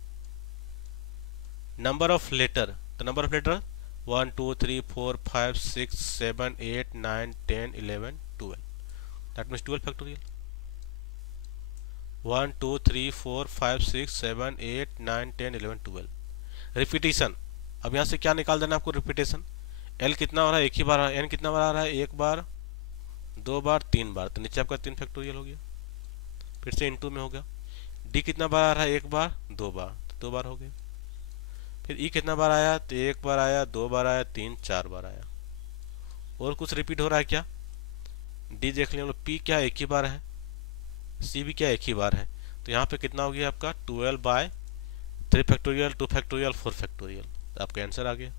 number of letter, the number of letter 1 2 3 4 5 6 7 8 9 10 11 12, that means 12 factorial, 1 2 3 4 5 6 7 8 9 10 11 12। Repetition, अब यहाँ से क्या निकाल देना आपको, रिपीटेशन l कितना हो रहा है, एक ही बार, n कितना बार आ रहा है, एक बार, दो बार, तीन बार, तो नीचे आपका 3 फैक्टोरियल हो गया, फिर से इनटू में होगा। d कितना बार आ रहा है, एक बार, दो बार, तो 2 बार हो गया। फिर ई कितना बार आया, तो एक बार आया, दो बार आया, 3 4 बार आया। और कुछ रिपीट हो रहा है क्या, डी देख लिया, पी क्या एक ही बार है, सी भी क्या एक ही बार है, तो यहाँ पे कितना हो गया आपका 12/3 फैक्टोरियल, 2 फैक्टोरियल, 4 फैक्टोरियल, तो आपका आंसर आ गया।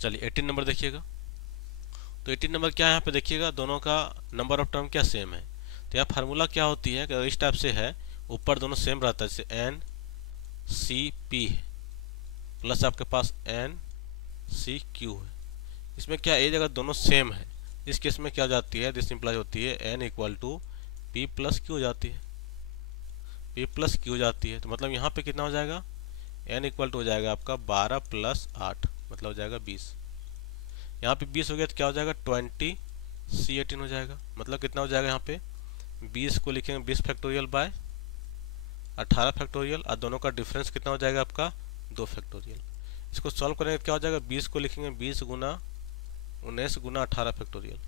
चलिए 18 नंबर देखिएगा। तो 18 नंबर क्या है, यहाँ पे देखिएगा दोनों का नंबर ऑफ टर्म क्या सेम है। तो यहाँ फार्मूला क्या होती है कि इस टाइप से है, ऊपर दोनों सेम रहता है, जैसे एन सी पी है प्लस आपके पास एन सी क्यू है। इसमें क्या एक जगह दोनों सेम है, इस केस में क्या हो जाती है, दिस इंप्लाइज होती है n equal to p plus q हो जाती है, पी प्लस क्यू हो जाती है। तो मतलब यहाँ पे कितना हो जाएगा, एन इक्वल टू हो जाएगा आपका 12 + 8 मतलब हो जाएगा 20। यहाँ पे 20 हो गया तो क्या हो जाएगा 20 C18 हो जाएगा। मतलब कितना हो जाएगा यहाँ पे 20 को लिखेंगे 20 फैक्टोरियल बाय 18 फैक्टोरियल, और दोनों का डिफरेंस कितना हो जाएगा आपका 2 फैक्टोरियल। इसको सॉल्व करेंगे क्या हो जाएगा, 20 को लिखेंगे 20 गुना 19 गुना 18 फैक्टोरियल,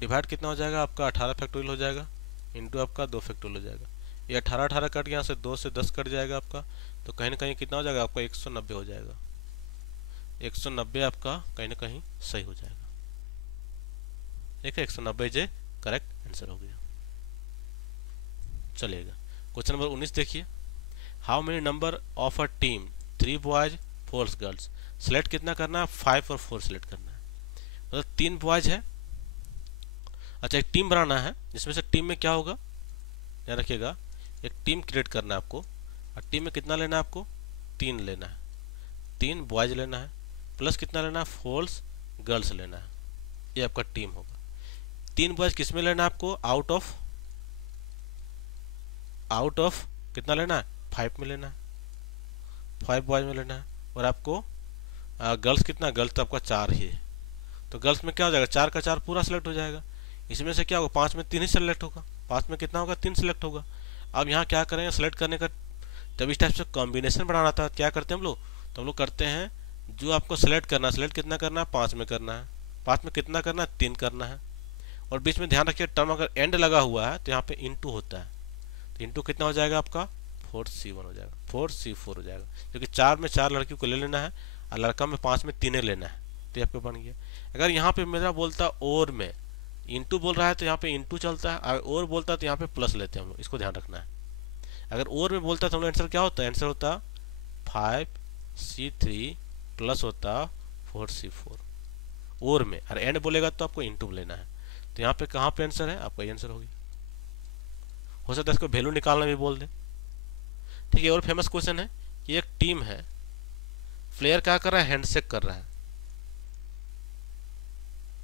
डिवाइड कितना हो जाएगा आपका 18 फैक्टोरियल हो जाएगा इंटू आपका 2 फैक्टोरियल हो जाएगा। ये 18 कट गया, यहाँ से 2 से 10 कट जाएगा आपका, तो कहीं ना कहीं कितना हो जाएगा आपका 190 हो जाएगा। 190 आपका कहीं ना कहीं सही हो जाएगा। ठीक है, 190 जे करेक्ट आंसर हो गया। चलिएगा क्वेश्चन नंबर 19 देखिए। How many number of a team 3 boys 4 girls, select कितना करना है 5 और 4 सिलेक्ट करना है। मतलब 3 बॉयज है, अच्छा एक टीम बनाना है जिसमें से टीम में क्या होगा ध्यान रखिएगा, एक टीम क्रिएट करना है आपको, और टीम में कितना लेना है आपको 3 लेना है, 3 बॉयज लेना है प्लस कितना लेना है 4 गर्ल्स लेना है, ये आपका टीम होगा। 3 बॉयज किस में लेना है आपको, आउट ऑफ कितना लेना है 5 में लेना है, 5 बॉयज में लेना है। और आपको गर्ल्स कितना, गर्ल्स तो आपका 4 ही है, तो गर्ल्स में क्या हो जाएगा 4 का 4 पूरा सेलेक्ट हो जाएगा। इसमें से क्या होगा 5 में 3 ही सेलेक्ट होगा, 5 में कितना होगा 3 सेलेक्ट होगा। अब यहाँ क्या करेंगे सेलेक्ट करने का, जब इस टाइप से कॉम्बिनेशन बनाना था क्या करते हैं हम लोग, तो हम लोग करते हैं जो आपको सेलेक्ट करना है, सेलेक्ट कितना करना है 5 में करना है, 5 में कितना करना है 3 करना है। और बीच में ध्यान रखिए टर्म अगर एंड लगा हुआ है तो यहाँ पे इंटू होता है, तो इंटू कितना हो जाएगा आपका 4C1 हो जाएगा, 4C4 हो जाएगा, क्योंकि 4 में 4 लड़कियों को ले लेना है और लड़का में 5 में 3 लेना है, तो यहाँ पे बन गया। अगर यहाँ पे मेरा बोलता और में इंटू बोल रहा है तो यहाँ पे इंटू चलता है, अगर और बोलता है तो यहाँ पे प्लस लेते हैं हम लोग, इसको ध्यान रखना है। अगर और में बोलता है तो हम लोग आंसर क्या होता है, आंसर होता 5C3 प्लस होता 4C4 और में, और एंड बोलेगा तो आपको इंटू लेना है। तो यहाँ पे कहाँ पे आंसर है आपका, ये आंसर होगी। हो सकता है इसको वैल्यू निकालना भी बोल दे। ठीक है, और फेमस क्वेश्चन है कि एक टीम है, प्लेयर क्या कर रहा है हैंडशेक कर रहा है,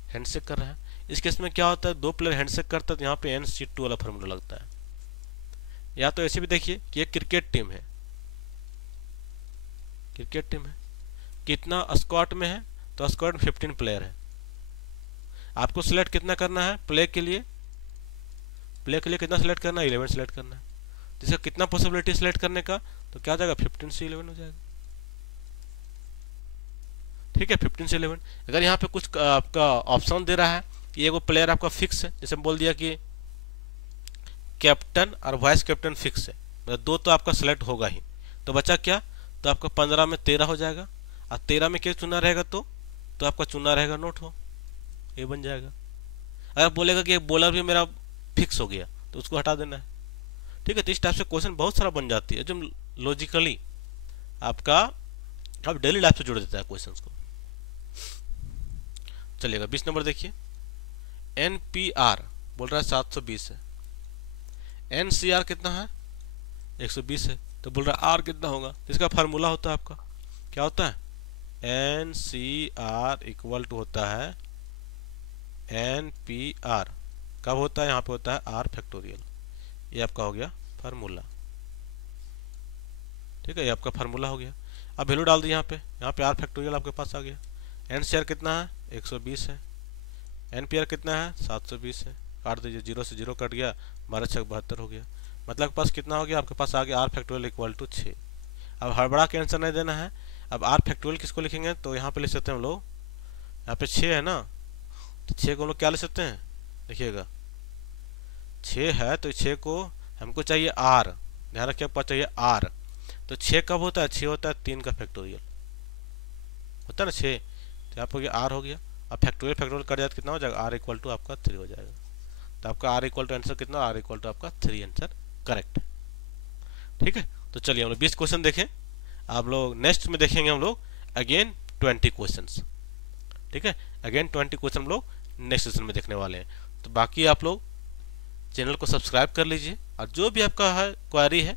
हैंडशेक कर रहा है। इस केस में क्या होता है 2 प्लेयर हैंडशेक करता है तो यहाँ पे NC2 वाला फॉर्मूला लगता है। या तो ऐसे भी देखिए कि एक क्रिकेट टीम है, क्रिकेट टीम है कितना स्क्वाड में है, तो स्क्वाड में 15 प्लेयर है। आपको सिलेक्ट कितना करना है प्ले के लिए, प्ले के लिए कितना सिलेक्ट करना है 11 सिलेक्ट करना है। जिसका कितना पॉसिबिलिटी सिलेक्ट करने का, तो क्या जाएगा 15 से 11 हो जाएगा। ठीक है 15 से 11। अगर यहाँ पे कुछ आपका ऑप्शन दे रहा है कि एगो प्लेयर आपका फिक्स है, जैसे बोल दिया कि कैप्टन और वाइस कैप्टन फिक्स है, मतलब 2 तो आपका सिलेक्ट होगा ही, तो बचा क्या, तो आपका 15 में 13 हो जाएगा, और 13 में क्या चुना रहेगा तो आपका चुना रहेगा नोट हो, ये बन जाएगा। अगर बोलेगा कि एक बॉलर भी मेरा फिक्स हो गया तो उसको हटा देना है। ठीक है, तो इस टाइप से क्वेश्चन बहुत सारा बन जाती है जो लॉजिकली आपका अब डेली लाइफ से जोड़ देता है क्वेश्चंस को। चलिएगा 20 नंबर देखिए। NPR बोल रहा है 720 है, NCR कितना है 120 है, तो बोल रहा है R कितना होगा, इसका फार्मूला होता है आपका क्या होता है NCR इक्वल टू होता है NPR, कब होता है यहाँ पे होता है R फैक्टोरियल, ये आपका हो गया फार्मूला। ठीक है, ये आपका फार्मूला हो गया। अब वैल्यू डाल दी यहाँ पे R फैक्टोरियल आपके पास आ गया। NCR कितना है 120 है, NPR कितना है 720 है, काट दीजिए 0 से 0 कट गया, 12 6 72 हो गया। मतलब पास कितना हो गया आपके पास आ गया R फैक्टोरियल इक्वल टू 6। अब हड़बड़ा के आंसर नहीं देना है, अब R फैक्टोरियल किसको लिखेंगे, तो यहाँ पे लिख सकते हैं हम लोग, यहाँ पे 6 है ना, तो 6 को हम लोग क्या ले सकते हैं, देखिएगा 6 है तो 6 को हमको चाहिए R, ध्यान रखिए आपको चाहिए R, तो 6 कब होता है 6 होता है 3 का फैक्टोरियल होता है ना 6, तो यहाँ पे हो गया R हो गया। अब फैक्टोरियल कट जाए तो कितना हो जाएगा R इक्वल टू आपका 3 हो जाएगा। तो आपका आर इक्वल टू आंसर कितना, आर इक्वल टू आपका 3 आंसर करेक्ट है। ठीक है, तो चलिए हम लोग 20 क्वेश्चन देखें। आप लोग नेक्स्ट में देखेंगे हम लोग अगेन 20 क्वेश्चंस। ठीक है, अगेन 20 क्वेश्चन हम लोग नेक्स्ट सेशन में देखने वाले हैं। तो बाकी आप लोग चैनल को सब्सक्राइब कर लीजिए, और जो भी आपका है क्वारी है,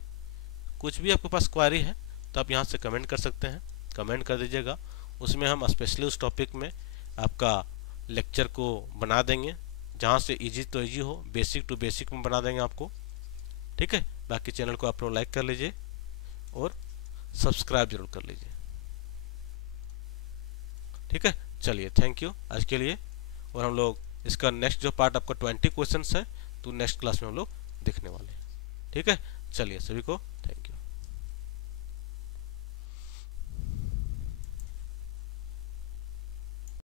कुछ भी आपके पास क्वारी है तो आप यहाँ से कमेंट कर सकते हैं, कमेंट कर दीजिएगा। उसमें हम स्पेशली उस टॉपिक में आपका लेक्चर को बना देंगे, जहाँ से इजी तो इजी हो, बेसिक टू बेसिक में बना देंगे आपको। ठीक है, बाकी चैनल को आप लोग लाइक कर लीजिए और सब्सक्राइब जरूर कर लीजिए। ठीक है, चलिए थैंक यू आज के लिए। और हम लोग इसका नेक्स्ट जो पार्ट आपका 20 क्वेश्चंस है तो नेक्स्ट क्लास में हम लोग देखने वाले हैं। ठीक है, चलिए सभी को थैंक यू।